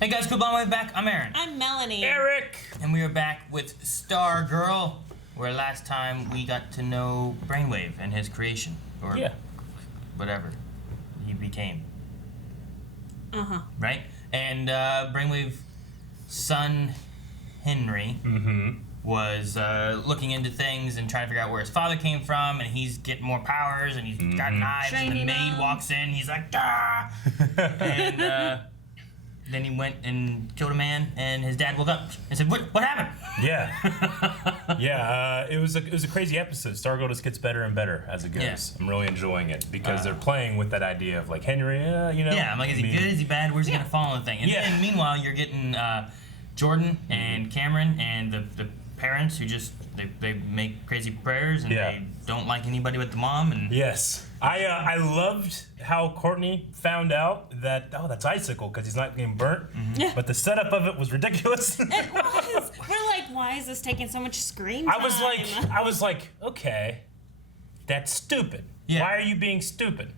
Hey guys, cool Brainwave back. I'm Aaron. I'm Melanie. Eric! And we are back with Stargirl, where last time we got to know Brainwave and his creation. Or whatever he became. Uh-huh. Right? And Brainwave's son, Henry, was looking into things and trying to figure out where his father came from, and he's getting more powers, and he's got knives, and the maid walks in, he's like, ah! And then he went and killed a man, and his dad woke up and said, what happened? Yeah. It was a crazy episode. Stargirl just gets better and better as it goes. Yeah. I'm really enjoying it because they're playing with that idea of like Henry, you know. Yeah, I'm like, is he good? Is he bad? Where's he gonna fall on the thing? And then meanwhile, you're getting Jordan and Cameron and the parents who just they make crazy prayers and they don't like anybody but the mom. And yes, I loved how Courtney found out that that's Icicle because he's not getting burnt. Yeah. But the setup of it was ridiculous. It was. We're like, why is this taking so much screen time? I was like, okay, that's stupid. Yeah. Why are you being stupid?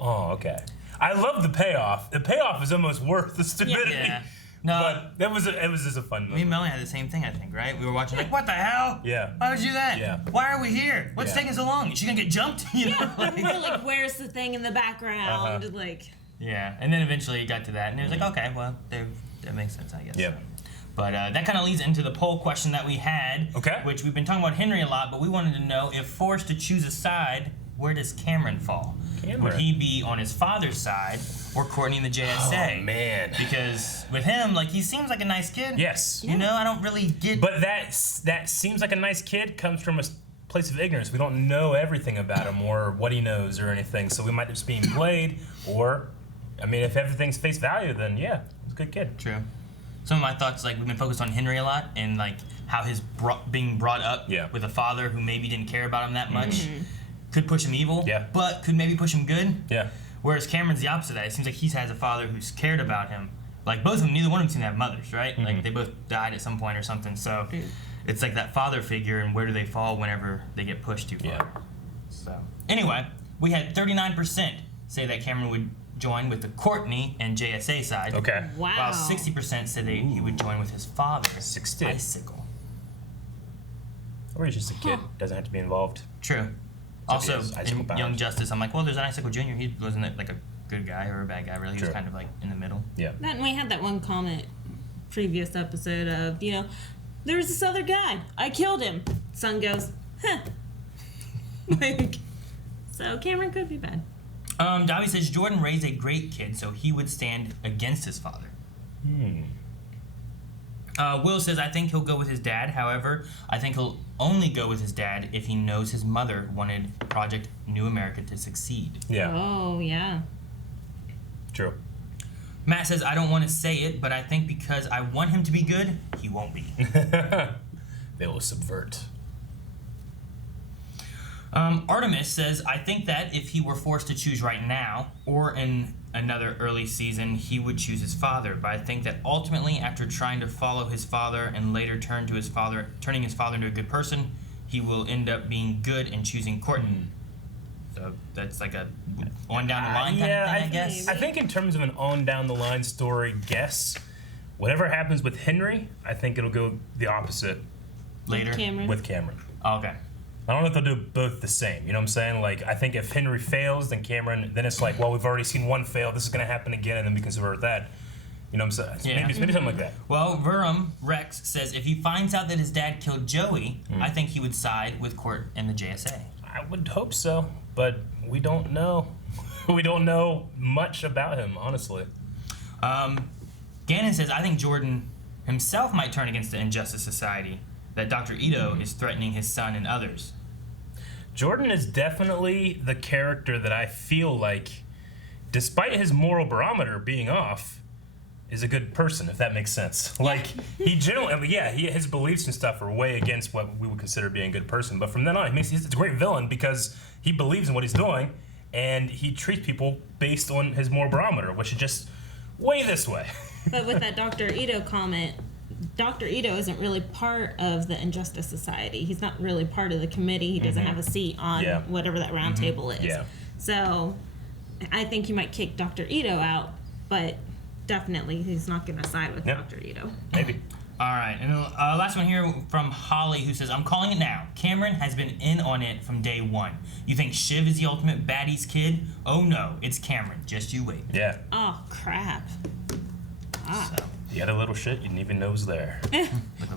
Oh, okay. I love the payoff. The payoff is almost worth the stupidity. Yeah. No, but it was just a fun movie. Me and Melanie had the same thing, I think, right? We were watching like, what the hell? Yeah. Why would you do that? Yeah. Why are we here? What's taking so long? Is she gonna get jumped? You know? We're like, where's the thing in the background? Like. Yeah, and then eventually it got to that, and it was like, okay, well, that makes sense, I guess. Yeah. But that kind of leads into the poll question that we had, which we've been talking about Henry a lot, but we wanted to know if forced to choose a side, where does Cameron fall? Would he be on his father's side or Courtney in the JSA? Oh, man. Because with him, like, he seems like a nice kid. Yes. You know, I don't really get... But that seems like a nice kid comes from a place of ignorance. We don't know everything about him or what he knows or anything, so we might just be played, or, I mean, if everything's face value, then yeah, he's a good kid. True. Some of my thoughts, like, we've been focused on Henry a lot, and, like, how his being brought up with a father who maybe didn't care about him that much could push him evil, but could maybe push him good. Yeah. Whereas Cameron's the opposite of that. It seems like he has a father who's cared about him. Like, both of them, neither one of them seem to have mothers, right? Like, they both died at some point or something, so it's like that father figure, and where do they fall whenever they get pushed too far? Yeah. So, anyway, we had 39% say that Cameron would join with the Courtney and JSA side. Okay. Wow. While 60% said he would join with his father, 60. Icicle. Or he's just a kid. Doesn't have to be involved. True. Also, in bound. Young Justice, I'm like, well, there's an Icicle Jr. He wasn't like a good guy or a bad guy, really. He was kind of like in the middle. Yeah. And we had that one comment previous episode of, you know, there's this other guy. I killed him. Son goes, huh. Like, so Cameron could be bad. Dobby says Jordan raised a great kid, so he would stand against his father. Will says, I think he'll go with his dad. However, I think he'll only go with his dad if he knows his mother wanted Project New America to succeed. Yeah. Oh, yeah. True. Matt says, I don't want to say it, but I think because I want him to be good, he won't be. They will subvert. Artemis says, I think that if he were forced to choose right now, or in another early season, he would choose his father. But I think that ultimately, after trying to follow his father and later turning his father into a good person, he will end up being good and choosing Courtney. So that's like a on down the line kind of thing, I guess. I think in terms of an on down the line story, whatever happens with Henry, I think it'll go the opposite Later? with Cameron. Oh, okay. I don't know if they'll do both the same. You know what I'm saying? Like, I think if Henry fails, then it's like, well, we've already seen one fail. This is going to happen again, and then we can subvert that. You know what I'm saying? Yeah. Maybe something like that. Well, Virum Rex says if he finds out that his dad killed Joey, I think he would side with Court and the JSA. I would hope so, but we don't know. We don't know much about him, honestly. Gannon says, I think Jordan himself might turn against the Injustice Society, that Dr. Ito is threatening his son and others. Jordan is definitely the character that I feel like, despite his moral barometer being off, is a good person, if that makes sense. Like, he generally, his beliefs and stuff are way against what we would consider being a good person, but from then on, he's a great villain because he believes in what he's doing, and he treats people based on his moral barometer, which is just way this way. But with that Dr. Ito comment, Dr. Ito isn't really part of the Injustice Society. He's not really part of the committee. He doesn't have a seat on whatever that round table is. Yeah. So I think you might kick Dr. Ito out, but definitely he's not gonna side with Yep. Dr. Ito. Maybe. All right, and last one here from Holly, who says, I'm calling it now. Cameron has been in on it from day one. You think Shiv is the ultimate baddie's kid? Oh no, it's Cameron. Just you wait. Yeah. Oh crap. Ah. So, He had a little shit you didn't even know was there.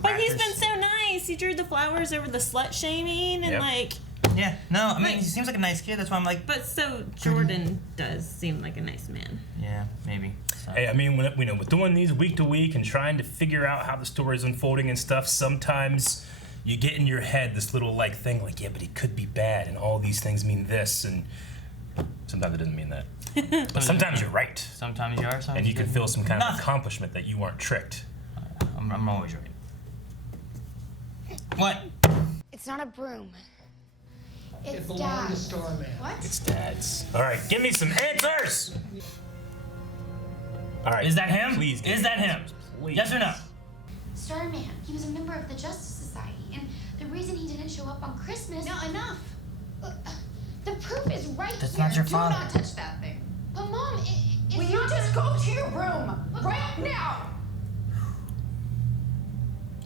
But he's been so nice. He drew the flowers over the slut shaming and Yep. like. yeah, no, I mean, he seems like a nice kid. That's why I'm like, But so Jordan does seem like a nice man. yeah, maybe. So. Hey, I mean, with doing these week to week and trying to figure out how the story's unfolding and stuff, sometimes you get in your head this little like thing like, yeah, but he could be bad and all these things mean this, and sometimes it doesn't mean that. But sometimes you're right. Sometimes you are, sometimes And you can didn't. feel some kind of Nothing. accomplishment that you weren't tricked. I'm always right. What? It's not a broom. It It's belonged to Dad's. Starman. What? It's Dad's. All right, give me some answers. All right. Is that him? Please. give Is me that him? answers, please. Yes or no? Starman. He was a member of the Justice Society, and the reason he didn't show up on Christmas. No, enough. The proof is right That's here. not your Do father. not touch that thing. But Mom, it's Will not you just go to your room right now?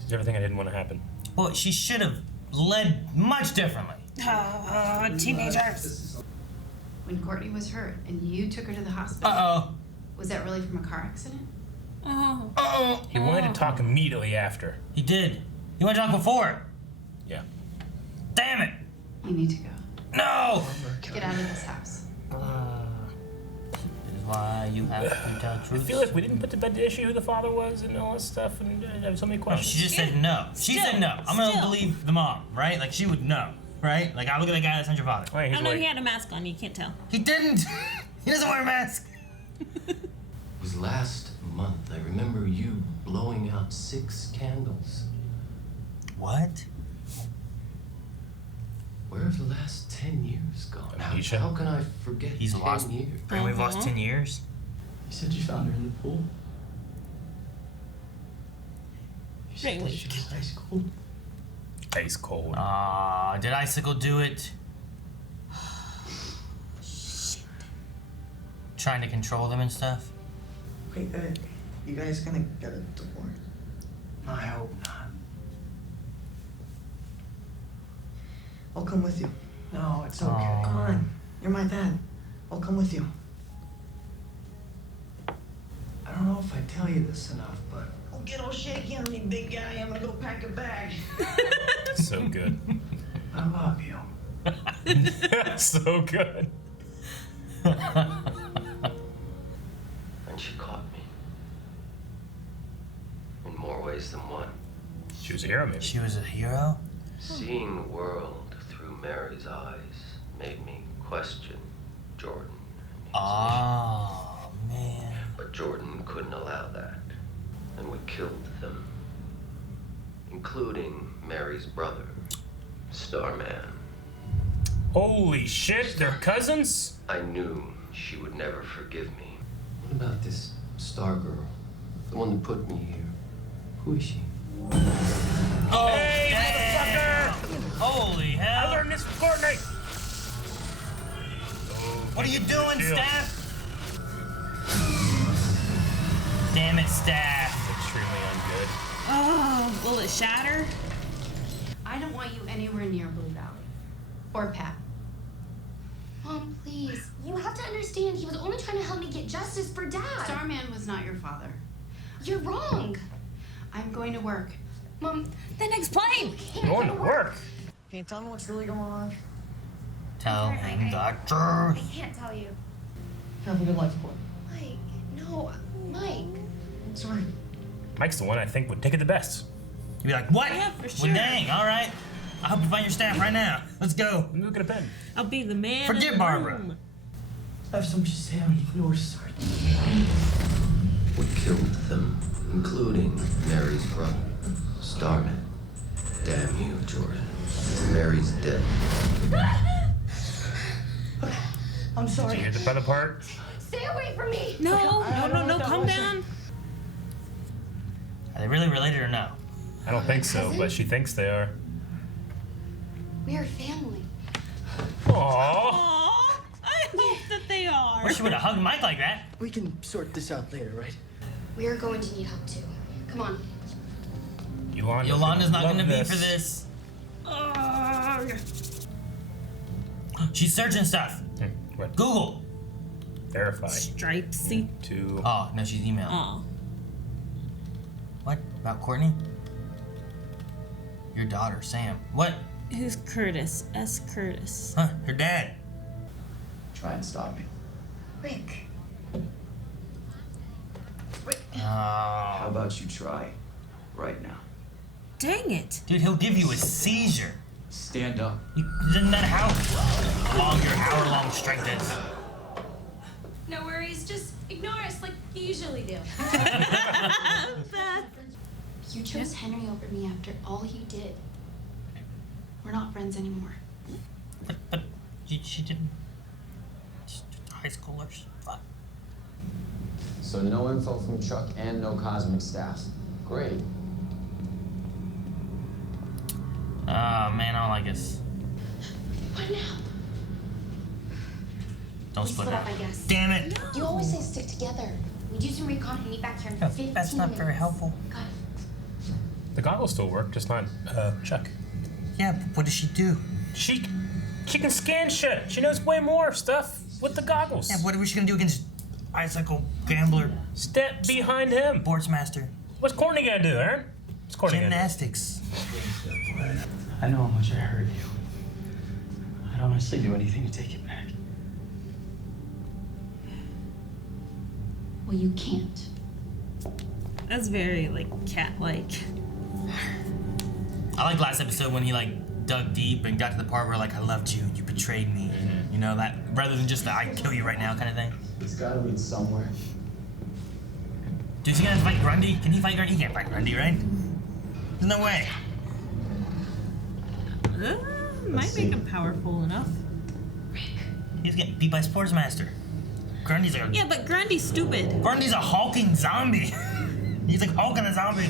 It's everything I didn't want to happen. Well, she should have led much differently. Teenagers. When Courtney was hurt and you took her to the hospital, Uh-oh. was that really from a car accident? Oh. Uh-oh. He wanted to talk immediately after. He did. He went drunk before. Yeah. Damn it. You need to go. No! Get out of this house. This is why you have to tell I truth. feel like we didn't put to bed the issue who the father was and all that stuff, and I have so many No, questions. she just said no. She Still, said no. I'm gonna still. believe the mom, right? Like she would know, right? Like I look at the guy that sent your father. Wait, he's Oh no, like, he had a mask on. You can't tell. He didn't. He doesn't wear a mask. It was last month. I remember you blowing out 6 candles. What? Where have the last 10 years gone? Amnesia? How can I forget He's 10 lost. years? Brainwave lost 10 years. You said you found her in the pool. You said that Brainwave. she was ice cold. ice cold. Did Icicle do it? Trying to control them and stuff? Wait, you guys gonna get a divorce? I hope not. I'll come with you. No, it's okay. Aw. Come on, you're my dad. I'll come with you. I don't know if I tell you this enough, but Don't get all shaky on me, big guy. I'm gonna go pack a bag. So good. I love you. So good. And she caught me. In more ways than one. She was a hero, maybe. She was a hero? Seeing the world through Mary's eyes made me question Jordan. and his Oh, man. But Jordan couldn't allow that. And we killed them. Including Mary's brother, Starman. Holy shit, they're cousins? I knew she would never forgive me. What about this Stargirl? The one that put me here. Who is she? Oh, Hey, damn. Holy I hell. learned this from Fortnite. What are you doing, Deal. Steph? Damn it, Steph. Extremely ungood. Oh, will it shatter? I don't want you anywhere near Blue Valley. Or Pat. Mom, please. You have to understand he was only trying to help me get justice for Dad. Starman was not your father. You're wrong. I'm going to work. Mom, Then explain. can't Going go to work. Can you tell me what's really going on? Tell I- him, I doctor. can't tell you. Have a good life, boy. Mike, no, Mike. Sorry. Mike's the one I think would take it the best. You'd be like, what? Yeah, for Well, sure. dang, all right. I hope you find your staff right now. Let's go. Let me look at a pen. I'll be the man. Forget in the Barbara. room. I have something to say on your side. We killed them, including Mary's brother, Starman. Damn you, Jordan. Mary's dead. I'm Did sorry. you hear the feather part? Stay away from me. No, I no, don't no, know no. what that Calm was. down. Are they really related or no? I don't think so, but she thinks they are. We are family. Aww. Aw, I hope that they are. Wish you would have hugged Mike like that. We can sort this out later, right? We're going to need help too. Come on. Yolanda's not gonna be for this. She's searching stuff. What? Google. Verify. Stripesy. To. Oh, no, she's emailing. Oh. What? About Courtney? Your daughter, Sam. What? Who's Curtis? S. Curtis. Huh, her dad. Try and stop me. Rick. How about you try right now? Dang it. Dude, he'll give you a seizure. Stand up. Doesn't matter how long your hour-long strength is. No worries, just ignore us like you usually do. You chose Henry over me after all he did. We're not friends anymore. But she didn't. Just high schoolers. Fuck. So no info from Chuck and no cosmic staff. Great. Oh man, I don't like this. What now? Don't We split split up. up, I guess. Damn it. You always say stick together. We do some recon and meet back here in 15 That's not minutes. very helpful. Got it. The goggles still work, just not Chuck. Yeah, but what does she do? She can scan shit. She knows way more stuff with the goggles. Yeah, what are we gonna do against icicle gambler, Step behind him. sportsmaster, What's Courtney gonna do, Aaron? What's Courtney gonna gymnastics? I know how much I hurt you. I'd honestly do anything to take it back. Well, you can't. That's very, like, cat-like. I like last episode when he like dug deep and got to the part where like I loved you, you betrayed me. You know that rather than just the I kill you right now kind of thing. He's gotta lead somewhere. Dude, is he gonna fight Grundy? Can he fight Grundy? He can't fight Grundy, right? There's no way. Might make him powerful enough. He's getting beat by Sportsmaster. Grundy's like Yeah, but Grundy's stupid. Grundy's a hulking zombie. He's like hulking a zombie.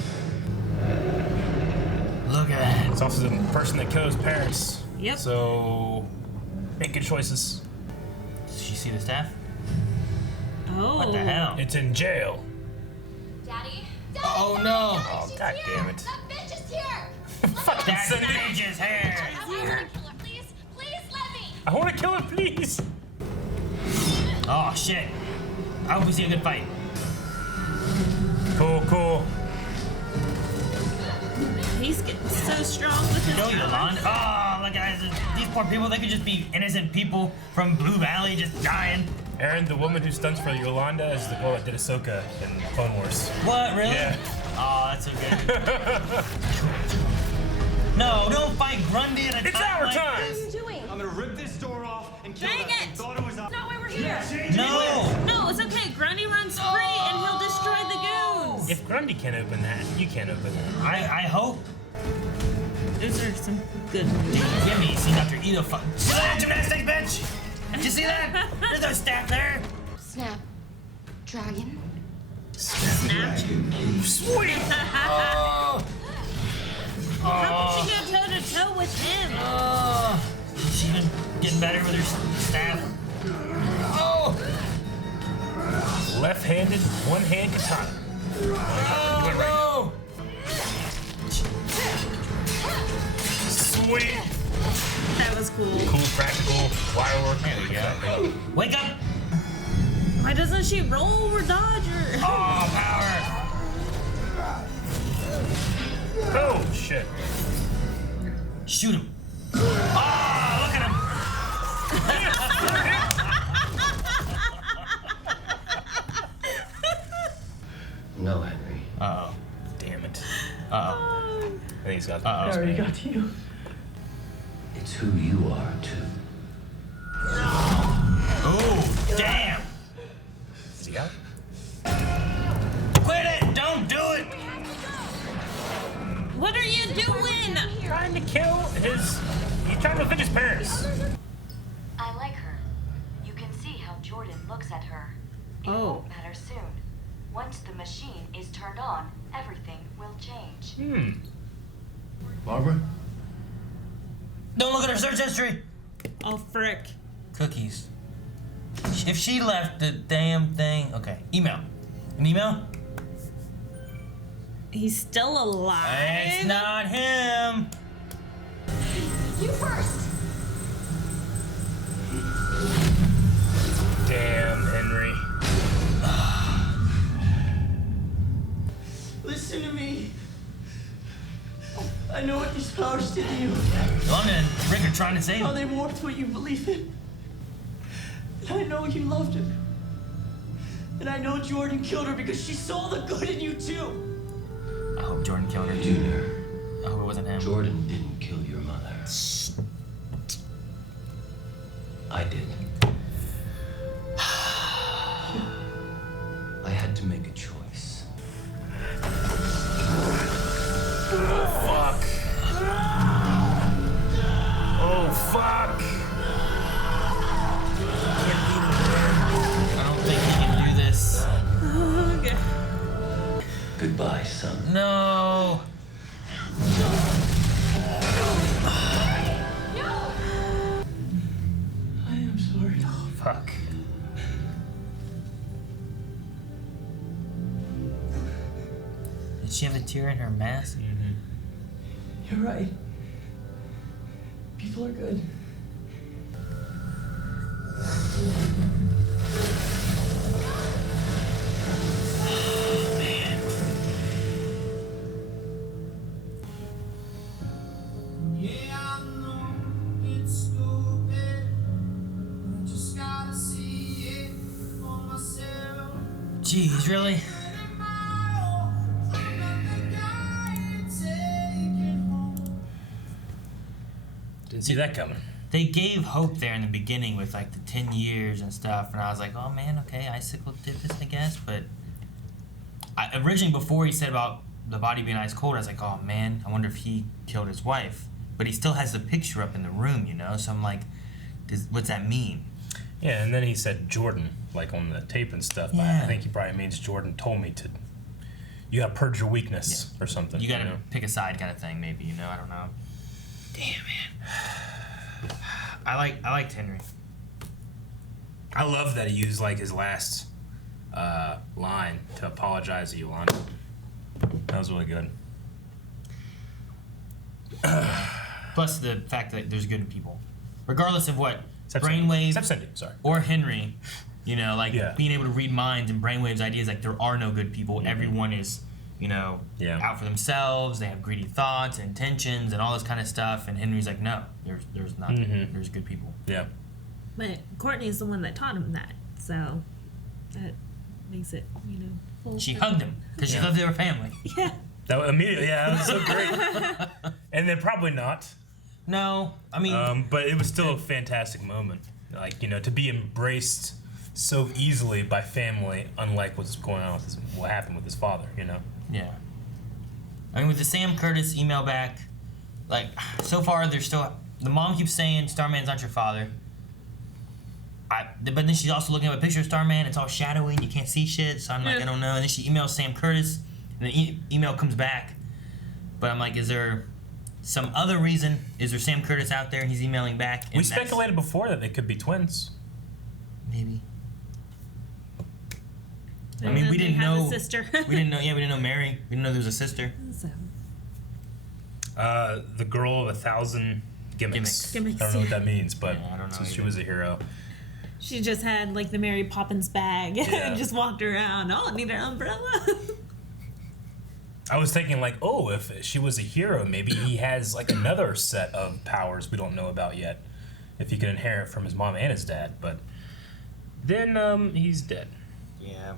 Look at that. It's also the person that killed his parents. Yep. So, make good choices. Did you see the staff? Oh. What the hell? It's in jail. Daddy? Oh no! Oh, god damn it. That bitch is here! Fucking That send it. stage is here! I want to kill her. Please, please let me! I want to kill him, please. Oh shit. I hope we see a good fight. Cool. He's getting so strong with his Go, Yolanda. Oh, look guys, these poor people, they could just be innocent people from Blue Valley just dying. Aaron, the woman who stunts for Yolanda is the girl that did Ahsoka in Clone Wars. What, really? Yeah. Oh, that's so good. No, don't fight Grundy at a It's time our like time. this. I'm gonna rip this door off and kill Dang that thing. it! Thought it was up. Not why we're here. No! No, it's okay. Grundy runs free and he'll destroy the goons. If Grundy can't open that, you can't open that. I hope. Those are some good movies. Give me, see Dr. Ito fuck. See that gymnastics, bitch? Did you see that? There's no staff there. Snap. Dragon. Snap. Sweet! Oh! How could she go toe to toe with him? Oh! She's been getting better with her staff. Oh! Left-handed, one-hand katana. Oh, no! Sweet. That was cool. Cool, practical, wire work. There we go. Wake up! Why doesn't she roll or dodge or? Oh, power! Oh, shit. Shoot him. Oh, look at him! No, Henry. Uh-oh. Damn it. Uh-oh. I think he's got I already got to you. It's who you are, too. Oh, damn! Is he out? Quit it! Don't do it! What are you doing? Trying to kill his... He's trying to avenge his parents. I like her. You can see how Jordan looks at her. It Oh. won't matter soon. Once the machine is turned on, everything will change. Barbara? Don't look at her search history! Oh, frick. Cookies. If she left the damn thing... Okay, email. An email? He's still alive. It's not him. You first. Damn, Henry. Listen to me. I know what these powers did to you. London and Rick are trying to save How him. they warped what you believe in. And I know you loved him. And I know Jordan killed her because she saw the good in you too. I hope Jordan killed her. Junior, I hope it wasn't him. Jordan didn't kill your mother. I did. I had to make a choice. Oh, fuck. Oh, fuck. I don't think he can do this. Okay. Goodbye, son. No. I am sorry. Fuck. Did she have a tear in her mask? You're right. People are good. Jeez, really? Didn't see that coming. They gave hope there in the beginning with like the 10 years and stuff, and I was like, oh man, okay, Icicle did this, I guess. But originally, before he said about the body being ice cold, I was like, oh man, I wonder if he killed his wife. But he still has the picture up in the room, you know? So I'm like, what's that mean? Yeah, and then he said Jordan, like on the tape and stuff. Yeah. I think he probably means Jordan told me to. You gotta purge your weakness or something. You gotta know? pick a side kind of thing, maybe, you know? I don't know. Damn, man. I liked Henry. I love that he used like his last line to apologize to Yolanda. That was really good. Plus the fact that there's good people. Regardless of what Except Brainwave Cindy, sorry. or Henry, you know, like Yeah. being able to read minds and Brainwave's ideas, like there are no good people. Mm-hmm. Everyone is, you know, Yeah. out for themselves. They have greedy thoughts and intentions and all this kind of stuff. And Henry's like, no, there's not. Mhm. There's good people. Yeah. But Courtney's the one that taught him that, so that makes it, you know. Full She circle. hugged him because Yeah. she loved their family. Yeah. That was immediately, yeah, that was so great. And then probably not. No, I mean, But it was still a fantastic moment. Like, you know, to be embraced so easily by family, unlike what's going on with what happened with his father, you know? yeah. I mean, with the Sam Curtis email back, like, so far there's still, the mom keeps saying Starman's not your father. But then she's also looking at a picture of Starman. It's all shadowy and you can't see shit. So I'm like, Yeah. I don't know. And then she emails Sam Curtis, and the email comes back. But I'm like, is there some other reason? Is there Sam Curtis out there and he's emailing back? And We that's- speculated before that they could be twins. Maybe. I And mean, then we they didn't have a know. sister. We didn't know. Yeah, we didn't know Mary. We didn't know there was a sister. So, The girl of 1,000 gimmicks. Gimmicks, I don't know what yeah. that means, but Yeah, I don't know since she either. was a hero. she just had like the Mary Poppins bag Yeah. and just walked around. Oh, I need an umbrella. I was thinking like, oh, if she was a hero, maybe he has like another set of powers we don't know about yet. If he could inherit from his mom and his dad, but then he's dead. Yeah.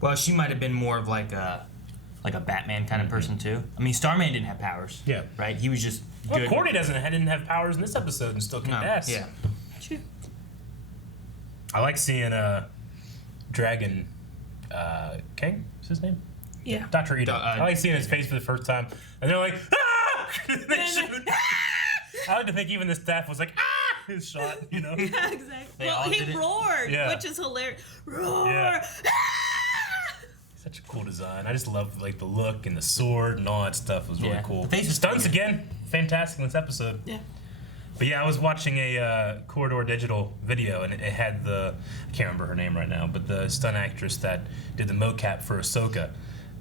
Well, she might have been more of like a Batman kind of person too. I mean, Starman didn't have powers. Yeah. Right. He was just Well, good. Courtney didn't have powers in this episode and still kicked No, ass. yeah. I like seeing Dragon King. Is his name? Yeah. Dr. Ito. I like seeing his face for the first time, and they're like, ah! They shoot. I like to think even the staff was like, ah! His shot, you know. Yeah, exactly. They Well, all he did it. roared, Yeah. which is hilarious. Roar! Yeah. Such a cool design. I just love like the look and the sword and all that stuff. It was really Yeah. cool. The face was Stunts pretty good. again, fantastic in this episode. Yeah. But yeah, I was watching a Corridor Digital video, and it had I can't remember her name right now, but the stunt actress that did the mocap for Ahsoka,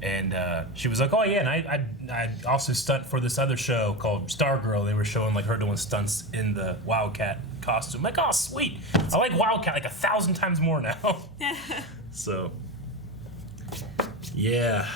And she was like, "Oh yeah, and I also stunt for this other show called Stargirl. They were showing like her doing stunts in the Wildcat costume. Like, oh sweet, I like Wildcat like 1,000 times more now." So, yeah.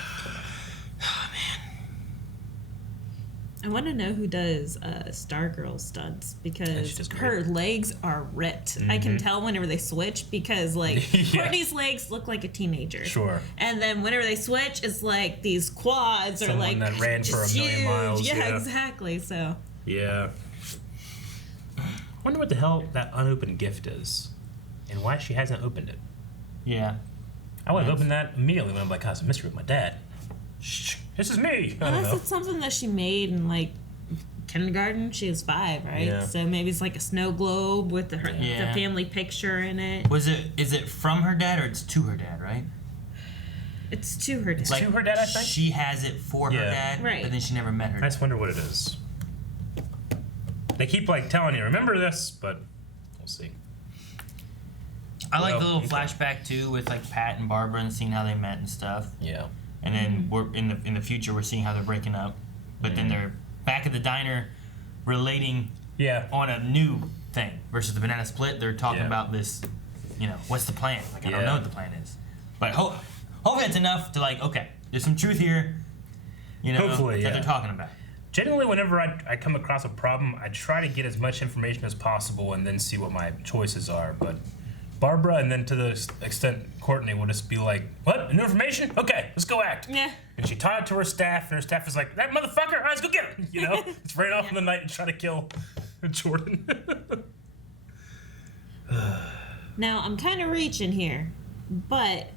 I want to know who does Stargirl stunts because does her great. legs are ripped. I can tell whenever they switch because like Yeah. Courtney's legs look like a teenager. Sure. And then whenever they switch, it's like these quads are Someone like that ran for just a million huge. miles, Yeah, yeah. exactly. So Yeah. Wonder what the hell that unopened gift is, and why she hasn't opened it. Yeah. I would have opened that immediately when I'm like, "Oh, it's a mystery with my dad." Shh, this is me. I don't unless know. it's something that she made in like kindergarten, she was 5, right? Yeah. So maybe it's like a snow globe with the Yeah. family picture in it. Is it from her dad or it's to her dad, right? It's to her dad. To her dad, I think? She has it for her Yeah. dad, Right. but then she never met her I dad. just wonder what it is. They keep like telling you, "Remember this," but we'll see. I like the Well, little flashback too with like Pat and Barbara and seeing how they met and stuff. Yeah. And then we're in the future we're seeing how they're breaking up, but then they're back at the diner relating Yeah. on a new thing versus the banana split. They're talking Yeah. about this, what's the plan? Like I don't Yeah. know what the plan is, but hopefully it's enough to like okay, there's some truth here, Hopefully, that yeah. they're talking about. Generally, whenever I come across a problem, I try to get as much information as possible and then see what my choices are. But Barbara, and then to the extent Courtney, will just be like, "What? New information? Okay, let's go act." Yeah. And she taught it to her staff, and her staff is like, "That motherfucker! All right, let's go get him!" It's right off in the night and try to kill Jordan. Now, I'm kind of reaching here, but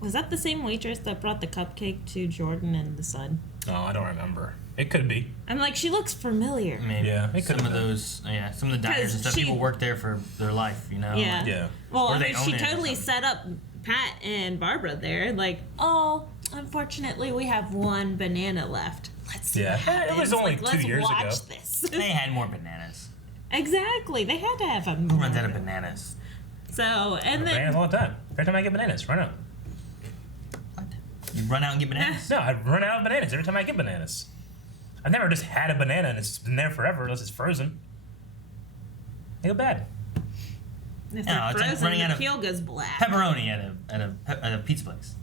was that the same waitress that brought the cupcake to Jordan and the son? Oh, I don't remember. It could be. I'm like, she looks familiar. Maybe Yeah, it some could've of been. those, some of the diners and 'Cause stuff. she- People work there for their life, Yeah. Yeah. Well, Or I they mean, own she it or totally something. set up Pat and Barbara there. Like, oh, unfortunately, we have one banana left. Let's see Yeah. what happens. It was only like, 2 let's years watch ago. this. They had more bananas. Exactly. They had to have a Who runs out of bananas? So, and Bananas then all the time. Every time I get bananas, run out. What? You run out and get bananas? No, I run out of bananas every time I get bananas. I've never just had a banana and it's been there forever unless it's frozen. They go bad. if No, they're it's like frozen, running out the of peel goes black. Pepperoni at a pizza place.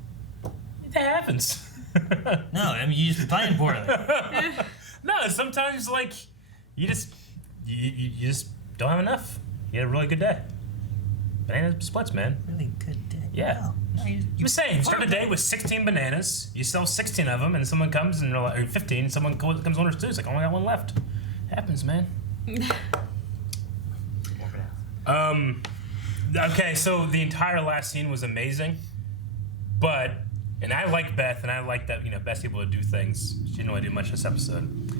That happens. No, I mean you just plan poorly. No, sometimes like you just don't have enough. You had a really good day. Banana splits, man. Really good day. Yeah. No, I'm saying, start a day with 16 bananas. You sell 16 of them, and someone comes and they're like, or 15. Someone comes on too. It's like, I only got one left. Happens, man. Okay, so the entire last scene was amazing, and I like Beth, and I like that Beth's able to do things. She didn't really do much this episode,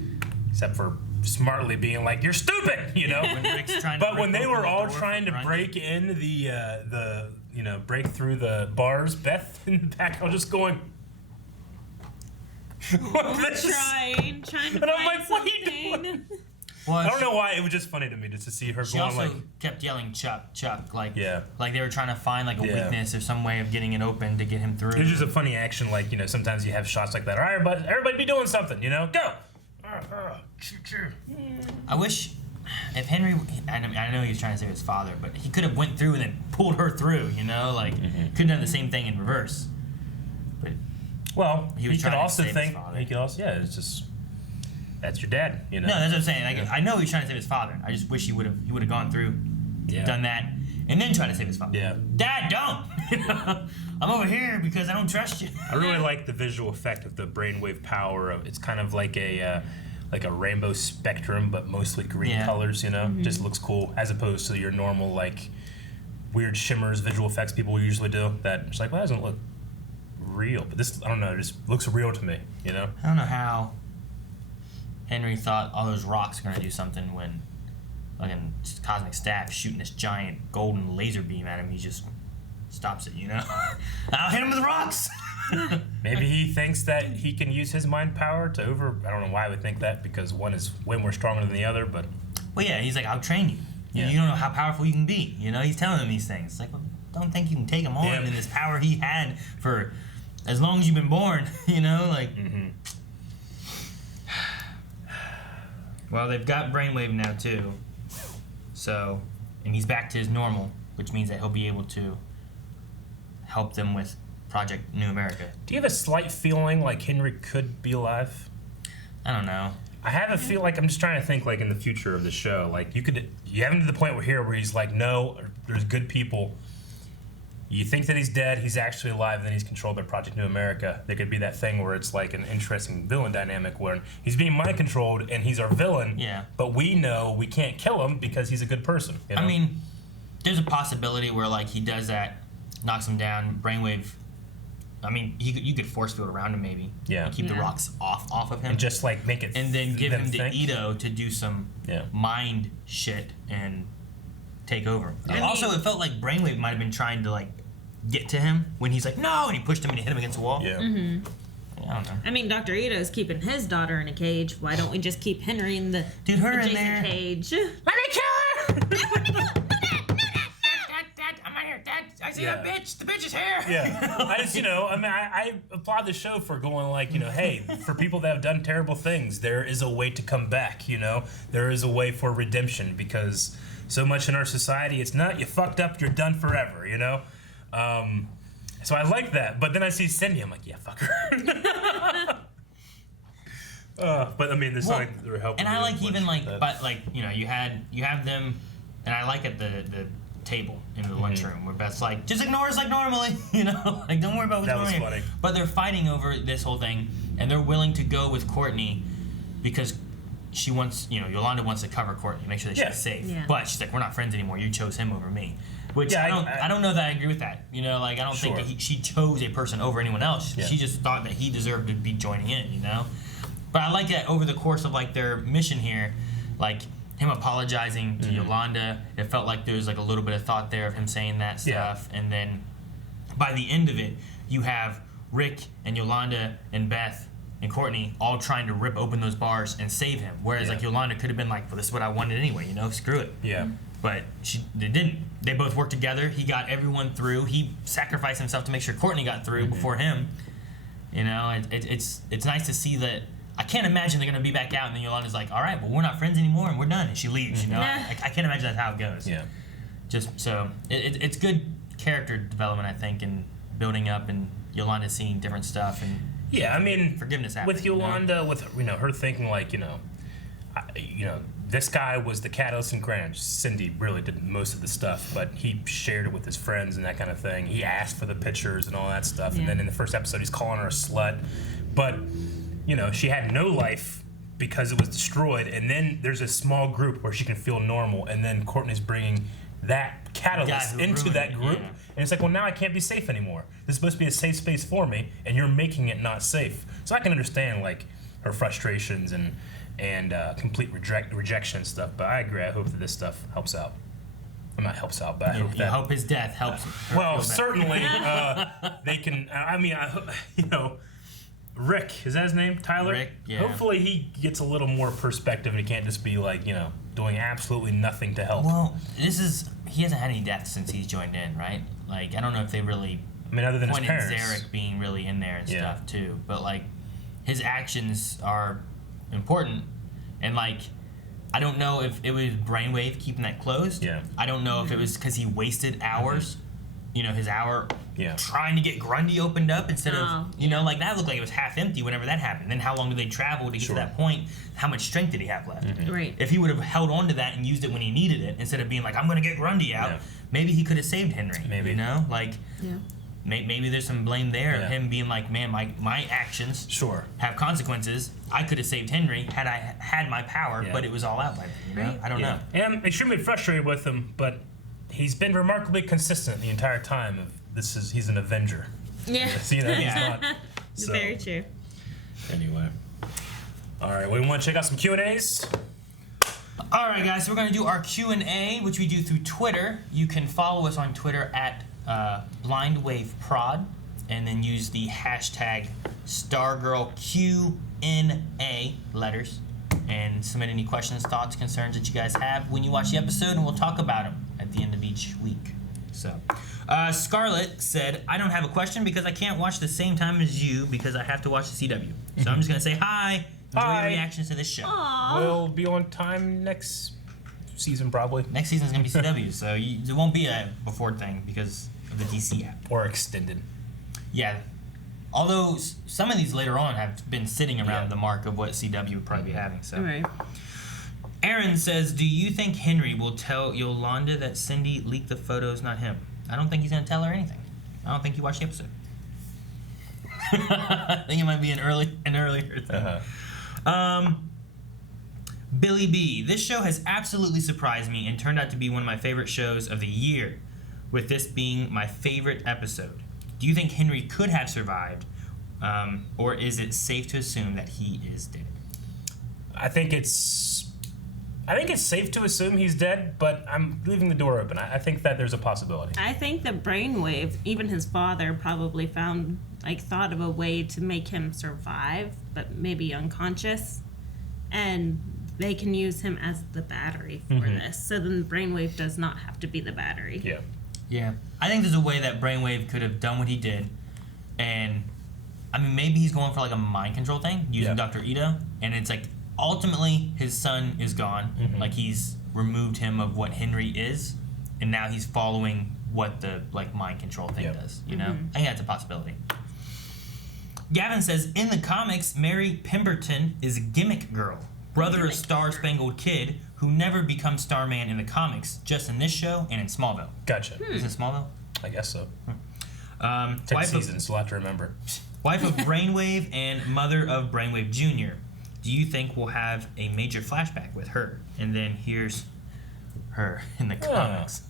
except for smartly being like, "You're stupid," When Rick's trying to But when break they open were the all door for trying to Grundy. break in the break through the bars, Beth in the back, I was just going, "What this?" Trying to And I'm find like, "What are you something. doing?" Well, I don't know why. It was just funny to me just to see her She going also like, kept yelling, "Chuck, Chuck!" Like, Yeah. like they were trying to find like a Yeah. weakness or some way of getting it open to get him through. it was just a funny action. Like sometimes you have shots like that. All right, everybody be doing something. Go. Choo. I wish if Henry, I know he was trying to save his father, but he could have went through and then pulled her through. Like could have done the same thing in reverse. But Well, He he was could trying to also save his think. father. He could also, yeah. It's just that's your dad. no, that's what I'm saying. Like I know he was trying to save his father. I just wish he would have gone through, Yeah. done that, and then tried to save his father. Yeah. Dad, don't. I'm over here because I don't trust you. I really like the visual effect of the brainwave power of. It's kind of like a rainbow spectrum, but mostly green Yeah. colors. Just looks cool as opposed to your normal like weird shimmers visual effects people usually do. That it's like, well, that doesn't look real, but this I don't know, it just looks real to me. I don't know how Henry thought all those rocks were gonna do something when fucking cosmic staff shooting this giant golden laser beam at him. He just stops it. I'll hit him with rocks. Maybe he thinks that he can use his mind power to I don't know why I would think that, because one is way more stronger than the other, but Well, yeah, he's like, I'll train you. Yeah. You don't know how powerful you can be. He's telling him these things. It's like, well, don't think you can take him on Yeah. in this power he had for as long as you've been born, you know, like. Mm-hmm. Well, they've got Brainwave now too, so, and he's back to his normal, which means that he'll be able to help them with Project New America. Do you have a slight feeling like Henry could be alive? I don't know. I have a feel like I'm just trying to think like in the future of the show. Like you have him to the point where he's like, no, there's good people. You think that he's dead, he's actually alive, and then he's controlled by Project New America. There could be that thing where it's like an interesting villain dynamic where he's being mind controlled and he's our villain. Yeah. But we know we can't kill him because he's a good person. You know? I mean, there's a possibility where like he does that, knocks him down, Brainwave. I mean, you could force field around him maybe. Yeah. And keep the rocks off of him. And just like make it. And then give him to think. Ito to do some mind shit and take over. I Also, mean, it felt like Brainwave might have been trying to like get to him when he's like, no, and he pushed him and hit him against the wall. Yeah. Mm-hmm. I don't know. I mean, Dr. Ito's keeping his daughter in a cage. Why don't we just keep Henry in the Dude, her in adjacent there. cage? Let me kill her! Dad, I'm not here. Dad, I see a bitch. The bitch is here. Yeah. I just, I applaud the show for going like, hey, for people that have done terrible things, there is a way to come back, There is a way for redemption because so much in our society, it's not, you fucked up, you're done forever, So I like that. But then I see Cindy, I'm like, yeah, fuck her. But I mean, there's not like they're helping. And I like even like, that. but like, you have them, and I like at the table in the lunchroom where Beth's like, just ignore us like normally, like don't worry about what's That going was on. funny. But they're fighting over this whole thing, and they're willing to go with Courtney because she wants, Yolanda wants to cover Courtney, make sure that she's safe. Yeah. But she's like, we're not friends anymore. You chose him over me. Which Yeah, I don't know that I agree with that. Like I don't think that she chose a person over anyone else. Yeah. She just thought that he deserved to be joining in. But I like that over the course of like their mission here, like him apologizing to Yolanda. It felt like there was like a little bit of thought there of him saying that stuff, and then by the end of it, you have Rick and Yolanda and Beth and Courtney all trying to rip open those bars and save him. Whereas like Yolanda could have been like, well, this is what I wanted anyway. Screw it. Yeah. But they didn't. They both worked together. He got everyone through. He sacrificed himself to make sure Courtney got through before him. It's nice to see that. I can't imagine they're gonna be back out and then Yolanda's like, all right, well we're not friends anymore and we're done, and she leaves. I can't imagine that's how it goes. Yeah. Just so it's good character development, I think, and building up, and Yolanda seeing different stuff and Yeah, I mean, forgiveness happening, with Yolanda, with her thinking like, this guy was the catalyst in Greenwich. Cindy really did most of the stuff, but he shared it with his friends and that kind of thing. He asked for the pictures and all that stuff, and then in the first episode, he's calling her a slut. But she had no life because it was destroyed, and then there's a small group where she can feel normal, and then Courtney's bringing that catalyst into that group, and it's like, well, now I can't be safe anymore. This is supposed to be a safe space for me, and you're making it not safe. So I can understand like her frustrations and complete rejection and stuff. But I agree. I hope that this stuff helps out. Not helps out, but I hope that. I hope his death helps. Well, certainly they can. I mean, Rick, is that his name? Tyler? Rick, yeah. Hopefully he gets a little more perspective and he can't just be like, doing absolutely nothing to help. Well, he hasn't had any deaths since he's joined in, right? Like, I don't know if they really other than his pointed parents. Zarek being really in there and stuff too. But like, his actions are important, and like, I don't know if it was Brainwave keeping that closed. Yeah. I don't know if it was because he wasted hours. His hour trying to get Grundy opened up instead of, like that looked like it was half empty whenever that happened. Then how long did they travel to get to that point? How much strength did he have left? Right. If he would have held on to that and used it when he needed it, instead of being like, I'm going to get Grundy out, maybe he could have saved Henry. Maybe. Maybe there's some blame there of him being like, man, my actions have consequences. I could have saved Henry had I had my power, but it was all out by then. I don't know. And I'm extremely frustrated with him, but he's been remarkably consistent the entire time. He's an Avenger. Yeah. He's not. So. Very true. Anyway. All right, we want to check out some Q&As? All right, guys, so we're going to do our Q&A, which we do through Twitter. You can follow us on Twitter at BlindWaveProd, and then use the hashtag StarGirlQNA letters, and submit any questions, thoughts, concerns that you guys have when you watch the episode, and we'll talk about them at the end of each week. So, Scarlett said, I don't have a question because I can't watch the same time as you because I have to watch the CW. So I'm just going to say hi. Enjoy Hi. your reactions to this show. Aww. We'll be on time next season, probably. Next season's going to be CW, so there won't be a before thing because of the DC app. Or extended. Yeah. Although some of these later on have been sitting around the mark of what CW would probably be having. So. Right. Aaron says, do you think Henry will tell Yolanda that Cindy leaked the photos, not him? I don't think he's going to tell her anything. I don't think he watched the episode. I think it might be an earlier thing. Billy B. This show has absolutely surprised me and turned out to be one of my favorite shows of the year, with this being my favorite episode. Do you think Henry could have survived, or is it safe to assume that he is dead? I think it's safe to assume he's dead, but I'm leaving the door open. I think that there's a possibility. I think the Brainwave, even his father probably thought of a way to make him survive, but maybe unconscious. And they can use him as the battery for this. So then the Brainwave does not have to be the battery. Yeah. Yeah. I think there's a way that Brainwave could have done what he did. And, I mean, maybe he's going for like a mind control thing using Dr. Ito. And it's like, ultimately, his son is gone. Like, he's removed him of what Henry is. And now he's following what the, like, mind control thing does. You know? I think that's a possibility. Gavin says, in the comics, Mary Pemberton is a gimmick girl, brother of Star Spangled Kid, who never becomes Starman in the comics, just in this show and in Smallville. Gotcha. Is it Smallville? I guess so. 10 seasons, a lot to remember. Wife of Brainwave and mother of Brainwave Jr. Do you think we'll have a major flashback with her? And then here's her in the comics.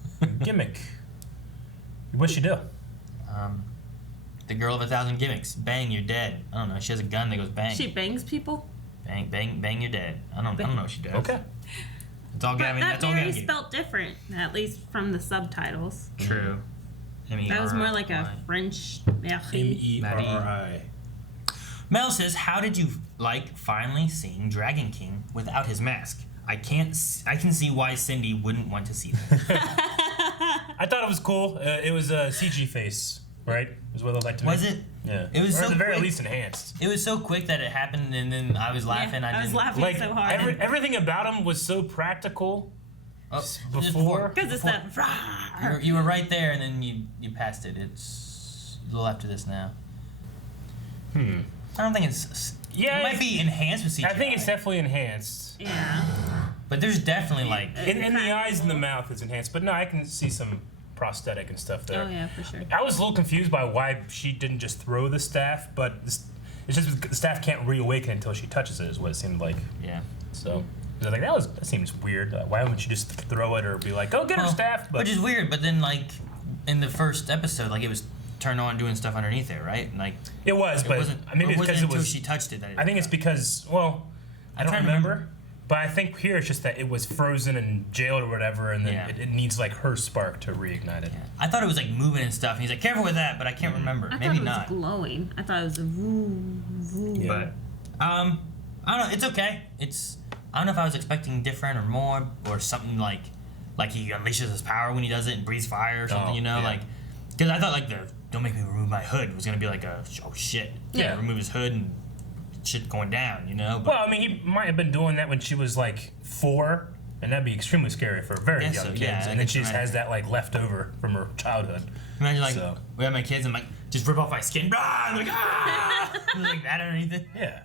Gimmick. What's she do? The girl of 1,000 gimmicks. Bang, you're dead. I don't know. She has a gun that goes bang. She bangs people? Bang, bang, bang, you're dead. I don't know what she does. Okay. That's all Gavin. But That's that all Mary Gavin. spelled different, at least from the subtitles. True. That was more like a French. M-E-R-R-I. Mel says, "How did you like finally seeing Dragon King without his mask? I can see why Cindy wouldn't want to see that." I thought it was cool. It was a CG face, right? Is what it looked like to me. Was it? Yeah. It was or so at the very quick. least enhanced. It was so quick that it happened, and then I was laughing. I was laughing Like so hard. everything about him was so practical. Just Before? Because it's that. You were right there, and then you passed it. It's a little after this now. I don't think it's. Yeah, it might be enhanced with CGI. I think it's definitely enhanced. Yeah. But there's definitely like. In the eyes and the mouth is enhanced, but no, I can see some prosthetic and stuff there. Oh, yeah, for sure. I was a little confused by why she didn't just throw the staff, but it's just the staff can't reawaken until she touches it, is what it seemed like. Yeah. So I was like, that seems weird. Why wouldn't you just throw it or be like, go get her staff? But which is weird, but then like in the first episode, like it was turned on doing stuff underneath it, right? Like it was, but wasn't, maybe it's because it until was. she touched it. That it I think it's because I don't trying to remember. But I think here it's just that it was frozen and jailed or whatever, and then it needs like her spark to reignite it. Yeah. I thought it was like moving and stuff, and he's like, careful with that, but I can't remember. I Maybe thought it not. was glowing. I thought it was a woo. Yeah. But I don't know. It's okay. I don't know if I was expecting different or more or something like he unleashes his power when he does it and breathes fire or something. Like because I thought like the don't make me remove my hood was gonna be like a oh shit. Yeah. Remove his hood and shit going down. But, Well, I mean, he might have been doing that when she was like 4, and that'd be extremely scary for very young so, kids. yeah, I and then guess she just you're has right. that like leftover from her childhood. Imagine like So. we have my kids and like just rip off my skin. Ah! I'm like and like that underneath it. Yeah.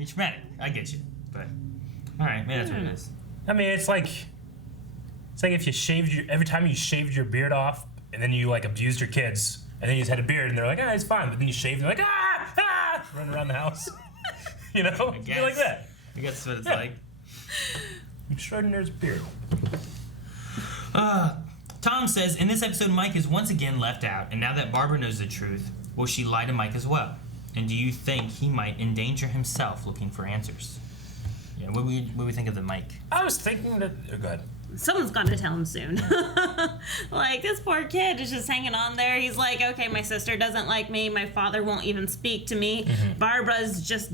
It's traumatic. I get you. But all right, maybe that's what it is. I mean, it's like if you shaved every time you shaved your beard off, and then you like abused your kids, and then you just had a beard, and they're like, it's fine, but then you shaved, and they're like, run around the house. You know, be like that. I guess that's what it's Yeah. like. Schrodinger's beard. Tom says, in this episode, Mike is once again left out, and now that Barbara knows the truth, will she lie to Mike as well? And do you think he might endanger himself looking for answers? Yeah, what do we think of the Mike? I was thinking that. Oh, go ahead. Someone's got to tell him soon. Like, this poor kid is just hanging on there. He's like, okay, my sister doesn't like me. My father won't even speak to me. Barbara's just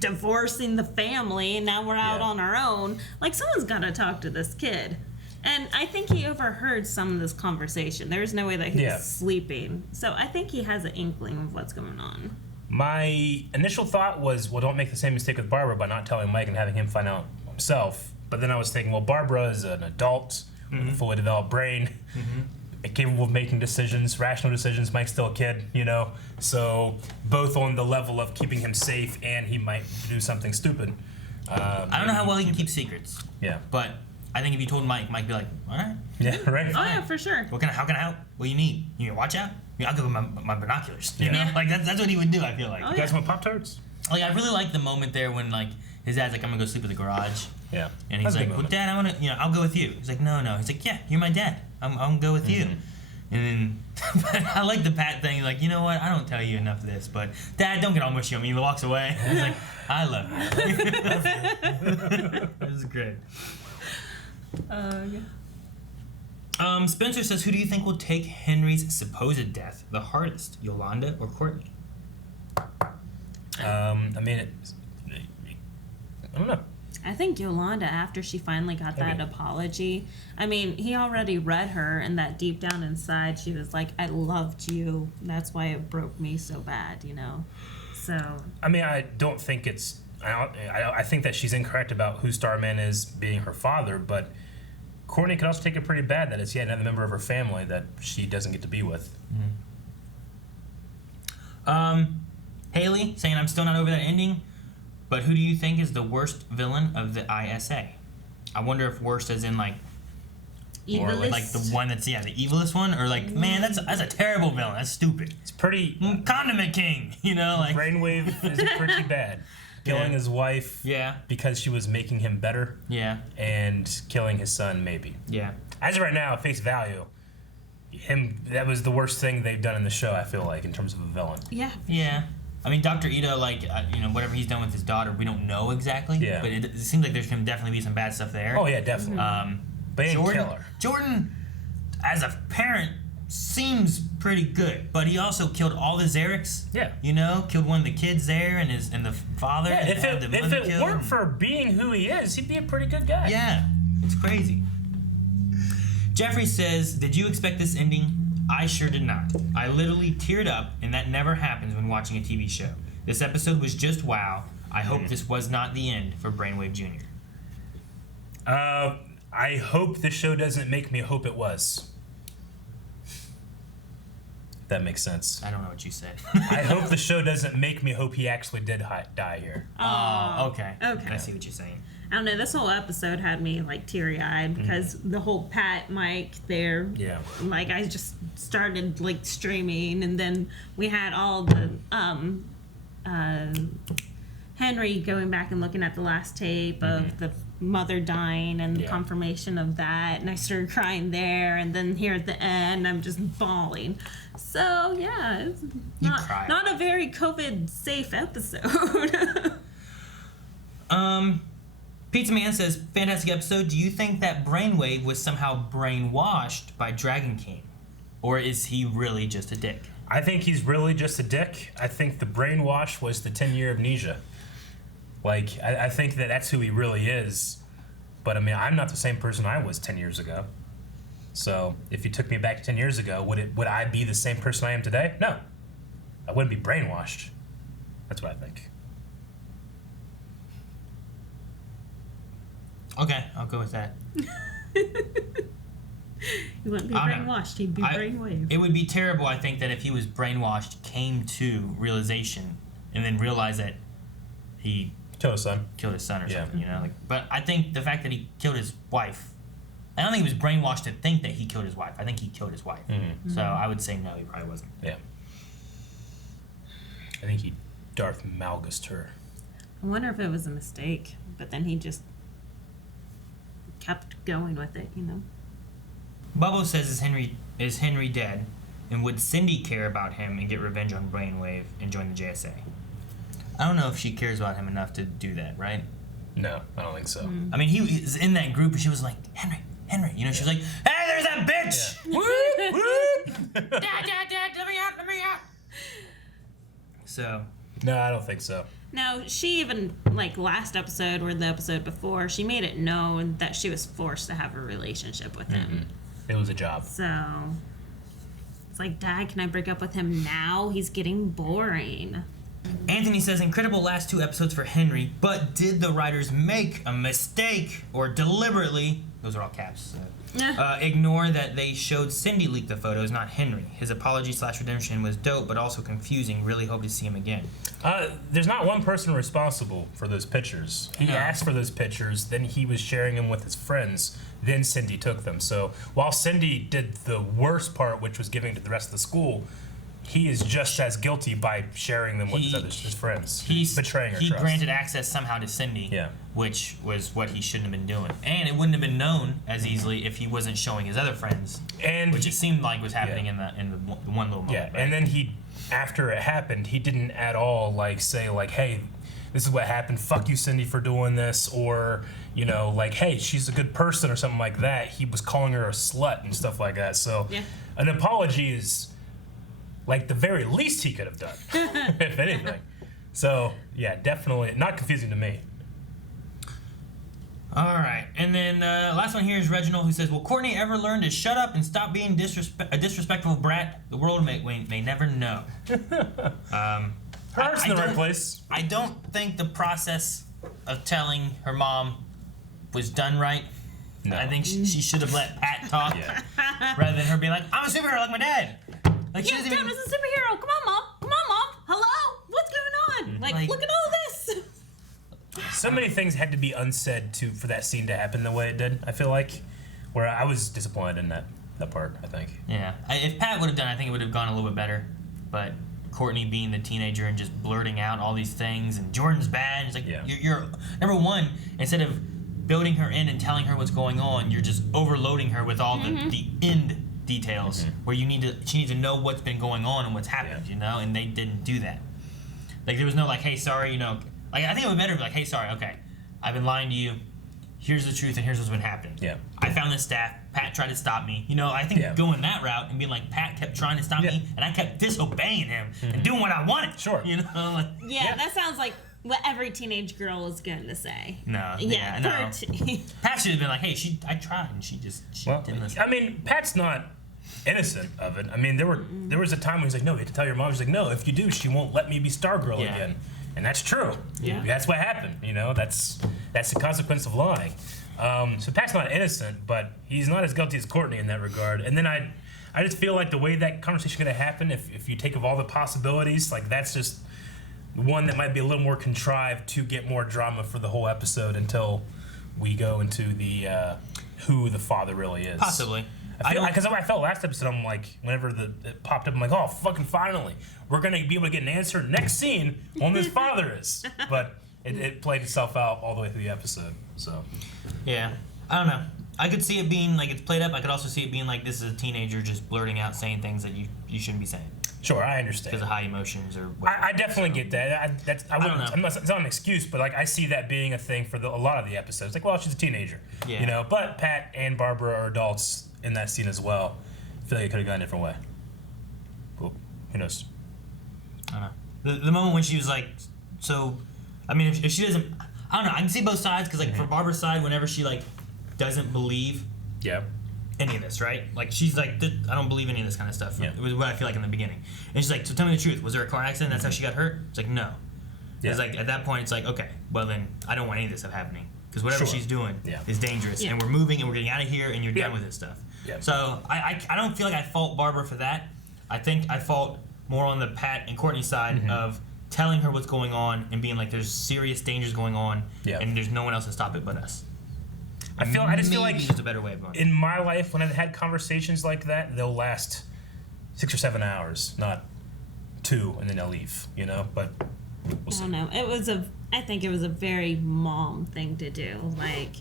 divorcing the family, and now we're out on our own. Like, someone's got to talk to this kid. And I think he overheard some of this conversation. There's no way that he Yeah. was sleeping. So I think he has an inkling of what's going on. My initial thought was, well, don't make the same mistake with Barbara by not telling Mike and having him find out himself. But then I was thinking, well, Barbara is an adult with a fully developed brain, capable of making decisions, rational decisions. Mike's still a kid, you know? So both on the level of keeping him safe and he might do something stupid. I don't know how well he can keep secrets, Yeah. but I think if you told Mike, Mike'd be like, all right. Yeah, right? Oh, yeah, for sure. How can I help? What do you need? You need a watch out? Yeah, I'll give him my binoculars. You know? Like, that's what he would do, I feel like. Oh, You guys want Pop-Tarts? Like, I really like the moment there when, like, his dad's like, I'm gonna go sleep at the garage. Yeah. And he's That's a like, good well, moment. Dad, I'll go with you. He's like, no. He's like, yeah, you're my dad. I'm gonna go with you. And then, I like the Pat thing. He's like, you know what? I don't tell you enough of this, but Dad, don't get all mushy on me. He walks away. He's like, I love you. This is great. Yeah. Spencer says, who do you think will take Henry's supposed death the hardest, Yolanda or Courtney? I mean, I don't know. I think Yolanda, after she finally got that apology, I mean, he already read her, and that deep down inside, she was like, I loved you. That's why it broke me so bad, you know? So. I mean, I don't think it's. I think that she's incorrect about who Starman is being her father, but Courtney could also take it pretty bad that it's yet another member of her family that she doesn't get to be with. Haley saying, I'm still not over that ending, but who do you think is the worst villain of the ISA? I wonder if worst as in like Evilist? like the one that's the evilest one, or like, man, that's a terrible villain. That's stupid. It's pretty. Condiment King, you know, like Brainwave is pretty bad. Killing his wife because she was making him better. Yeah. And killing his son, maybe. Yeah. As of right now, at face value, that was the worst thing they've done in the show, I feel like, in terms of a villain. Yeah. Yeah. I mean, Dr. Ito, like, whatever he's done with his daughter, we don't know exactly. Yeah. But it seems like there can definitely be some bad stuff there. Oh, yeah, definitely. But he didn't kill her. Jordan, as a parent, seems pretty good, but he also killed all the Zareks. Yeah. You know, killed one of the kids there and the father. Yeah, and if had the it mother killed. weren't for being who he is, he'd be a pretty good guy. Yeah, it's crazy. Jeffrey says, did you expect this ending? I sure did not. I literally teared up, and that never happens when watching a TV show. This episode was just wow. I hope this was not the end for Brainwave Jr. I hope the show doesn't make me hope it was. That makes sense. I don't know what you said. I hope the show doesn't make me hope he actually did die here. Oh, okay. Okay. I see what you're saying. I don't know, this whole episode had me like teary-eyed because the whole Pat, Mike there, like I just started like streaming, and then we had all the Henry going back and looking at the last tape of the mother dying and the confirmation of that, and I started crying there, and then here at the end I'm just bawling. So yeah, it's not a very COVID safe episode. Pizza Man says, fantastic episode. Do you think that Brainwave was somehow brainwashed by Dragon King? Or is he really just a dick? I think he's really just a dick. I think the brainwash was the 10-year amnesia. Like, I think that's who he really is. But, I mean, I'm not the same person I was 10 years ago. So, if you took me back 10 years ago, would I be the same person I am today? No. I wouldn't be brainwashed. That's what I think. Okay, I'll go with that. He wouldn't be brainwashed, he'd be brainwaved. It would be terrible, I think, that if he was brainwashed, came to realization, and then realized that he killed his son or something, you know? Like, but I think the fact that he killed his wife, I don't think he was brainwashed to think that he killed his wife. I think he killed his wife. So I would say no, he probably wasn't. Yeah. I think he Darth Malgus'd her. I wonder if it was a mistake, but then he just kept going with it, you know? Bubble says, is Henry dead? And would Cindy care about him and get revenge on Brainwave and join the JSA? I don't know if she cares about him enough to do that, right? No, I don't think so. I mean, he was in that group and she was like, Henry. You know, she was like, hey, there's that bitch! Yeah. Whoop, whoop! Dad, let me out! So. No, I don't think so. No, she even, like, last episode or the episode before, she made it known that she was forced to have a relationship with him. It was a job. So, it's like, Dad, can I break up with him now? He's getting boring. Anthony says, incredible last 2 episodes for Henry, but did the writers make a mistake or deliberately, those are all caps, ignore that they showed Cindy leak the photos, not Henry? His apology/redemption was dope, but also confusing. Really hope to see him again. There's not one person responsible for those pictures. He asked for those pictures, then he was sharing them with his friends, then Cindy took them. So while Cindy did the worst part, which was giving to the rest of the school, he is just as guilty by sharing them with his friends. He's betraying her trust. He granted access somehow to Cindy, which was what he shouldn't have been doing. And it wouldn't have been known as easily if he wasn't showing his other friends, which it seemed like was happening in the one little moment. Yeah, right? And then after it happened, he didn't at all say hey, this is what happened. Fuck you, Cindy, for doing this, or hey, she's a good person or something like that. He was calling her a slut and stuff like that. So an apology is like the very least he could have done, if anything. So yeah, definitely not confusing to me. All right, and then last one here is Reginald, who says, will Courtney ever learn to shut up and stop being a disrespectful brat? The world may never know. Her heart's in the right place. I don't think the process of telling her mom was done right. No. I think she should have let Pat talk rather than her being like, I'm a superhero like my dad. Like, Dad was a superhero. Come on, Mom. Come on, Mom. Hello? What's going on? Like, look at all this. So many things had to be unsaid for that scene to happen the way it did, I feel like. Where I was disappointed in that part, I think. Yeah. If Pat would have done it, I think it would have gone a little bit better. But Courtney being the teenager and just blurting out all these things, and Jordan's bad. It's like, you're number one, instead of building her in and telling her what's going on, you're just overloading her with all the end details where she needs to know what's been going on and what's happened, and they didn't do that. Like, there was no hey, sorry, like, I think it would be better if hey, sorry, okay, I've been lying to you, here's the truth and here's what's been happening. I found this staff, Pat tried to stop me, I think going that route and being like, Pat kept trying to stop me and I kept disobeying him and doing what I wanted. That sounds like what every teenage girl is going to say. No. Pat should have been like, hey, I tried and she didn't listen. I mean, Pat's not innocent of it. I mean, there was a time when he's like, no, you have to tell your mom. He's like, no, if you do, she won't let me be Stargirl again. And that's true. Yeah. That's what happened. That's the consequence of lying. So Pat's not innocent, but he's not as guilty as Courtney in that regard. And then I just feel like the way that conversation is going to happen, if you take of all the possibilities, like that's just one that might be a little more contrived to get more drama for the whole episode until we go into the who the father really is. Possibly. Because I felt last episode, I'm like, whenever it popped up, I'm like, oh, fucking finally. We're going to be able to get an answer next scene on this father is. But it played itself out all the way through the episode. So. Yeah. I don't know. I could see it being like it's played up. I could also see it being like this is a teenager just blurting out saying things that you shouldn't be saying. Sure, I understand. Because of high emotions or whatever. I definitely get that. I don't know. It's not an excuse, but like I see that being a thing for a lot of the episodes. Like, well, she's a teenager. Yeah. But Pat and Barbara are adults in that scene as well. I feel like it could have gone a different way. Cool. Who knows? I don't know. The moment when she was like, so, I mean, if she doesn't, I don't know. I can see both sides because, like, for Barbara's side, whenever she, like, doesn't believe any of this, right? Like, she's like, I don't believe any of this kind of stuff. It was what I feel like in the beginning. And she's like, so tell me the truth. Was there a car accident? That's how she got hurt? It's like, no. It's like, at that point, it's like, okay, well, then I don't want any of this stuff happening. Because whatever she's doing is dangerous. And we're moving and we're getting out of here and you're done with this stuff. So I don't feel like I fault Barbara for that. I think I fault more on the Pat and Courtney side of telling her what's going on and being like, there's serious dangers going on and there's no one else to stop it but us. I just feel like there's a better way of going. In my life, when I've had conversations like that, they'll last 6 or 7 hours, not 2, and then they'll leave. But we'll see. I don't know. I think it was a very mom thing to do. Like,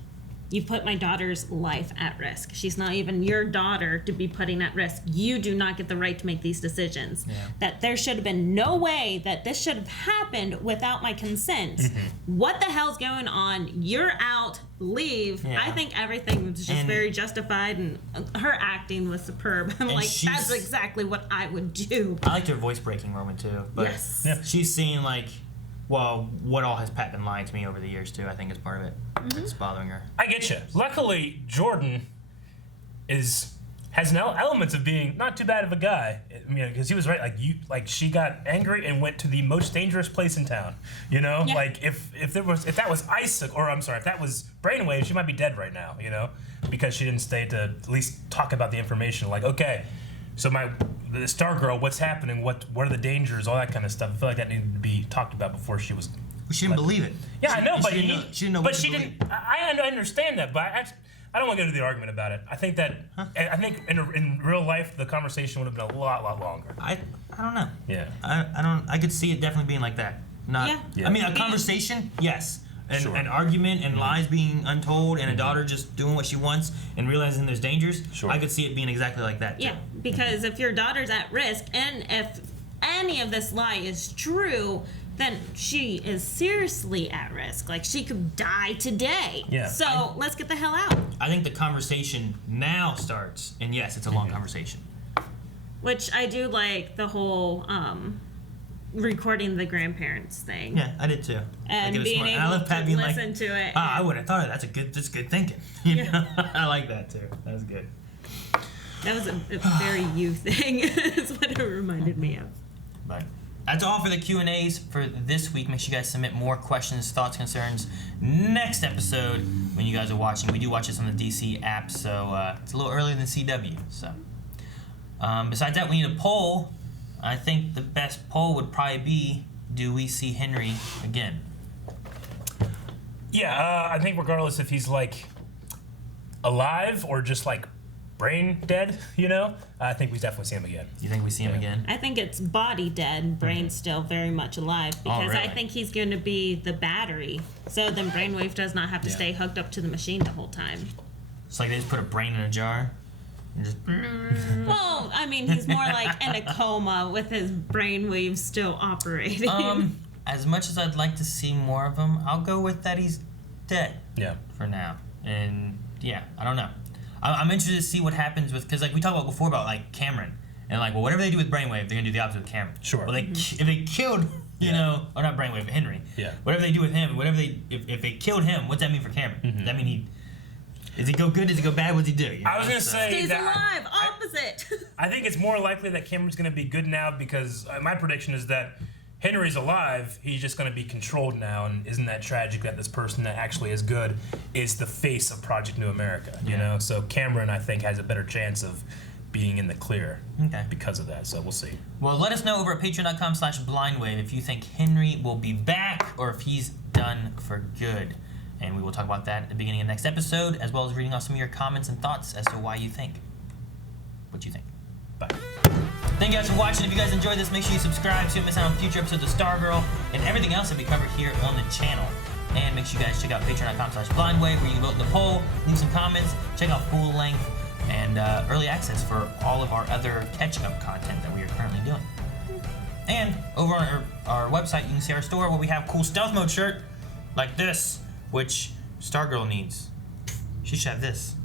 you put my daughter's life at risk. She's not even your daughter to be putting at risk. You do not get the right to make these decisions. That there should have been no way that this should have happened without my consent. What the hell's going on? You're out. Leave. I think everything was just very justified, and her acting was superb. I'm like, that's exactly what I would do. I liked her voice breaking moment too. But she's seeing like Well, what all has Pat been lying to me over the years too? I think is part of it. It's bothering her. I get you. Luckily, Jordan has now elements of being not too bad of a guy. I mean, because he was right. Like she got angry and went to the most dangerous place in town. You know, Yeah. like if that was Isaac, or I'm sorry, if that was Brainwave, she might be dead right now. You know, because she didn't stay to at least talk about the information. Like, okay, so the Stargirl, what's happening? What are the dangers? All that kind of stuff. I feel like that needed to be talked about before she was. She didn't believe it. Yeah, I know, but she didn't know. But what to she believe. didn't. I understand that, but I don't want to go into the argument about it. I think that I think in real life the conversation would have been a lot longer. I don't know. Yeah. I don't. I could see it definitely being like that. Not. Yeah. I mean, a conversation, yes. Sure. An argument and lies being untold, and a daughter just doing what she wants and realizing there's dangers. Sure. I could see it being exactly like that. Too. Yeah, because if your daughter's at risk, and if any of this lie is true, then she is seriously at risk. Like, she could die today. Yeah. So let's get the hell out. I think the conversation now starts, and yes, it's a long conversation. Which I do like the whole recording the grandparents thing. Yeah, I did too. And Like, it was being smart. able I love Pat to being listen to it. I would have thought of that. That's good thinking. You know? I like that too. That was good. That was a very you thing. Is what it reminded me of. But that's all for the Q&As for this week. Make sure you guys submit more questions, thoughts, concerns next episode when you guys are watching. We do watch this on the DC app, so it's a little earlier than CW. So besides that, we need a poll. I think the best poll would probably be, do we see Henry again? Yeah, I think regardless if he's like alive or just like brain dead, you know, I think we definitely see him again. You think we see him again? I think it's body dead, brain still very much alive, because I really? think he's going to be the battery. So then Brainwave does not have to stay hooked up to the machine the whole time. It's like they just put a brain in a jar and just... Well, I mean, he's more like in a coma with his brainwave still operating. As much as I'd like to see more of him, I'll go with that he's dead. Yeah. For now. And yeah, I don't know. I'm interested to see what happens with, because like we talked about before about like Cameron, and like, well, whatever they do with Brainwave, they're gonna do the opposite with Cameron. Sure. Well, if they killed, you know, or not Brainwave, but Henry. Yeah. Whatever they do with him, if they killed him, what's that mean for Cameron? Does that mean does he go good? Does he go bad? What's he do? You know? I was gonna say Stays that alive, opposite. I think it's more likely that Cameron's gonna be good now because my prediction is that Henry's alive. He's just going to be controlled now, and isn't that tragic that this person that actually is good is the face of Project New America? You know, so Cameron, I think, has a better chance of being in the clear because of that. So we'll see. Well, let us know over at patreon.com/blindwave if you think Henry will be back or if he's done for good. And we will talk about that at the beginning of next episode, as well as reading off some of your comments and thoughts as to why you think. What you think. Bye. Thank you guys for watching. If you guys enjoyed this, make sure you subscribe so you don't miss out on future episodes of Stargirl and everything else that we cover here on the channel. And make sure you guys check out patreon.com/blindwave where you can vote in the poll, leave some comments, check out full length and early access for all of our other catch-up content that we are currently doing. And over on our website, you can see our store where we have cool stealth mode shirt like this, which Stargirl needs. She should have this.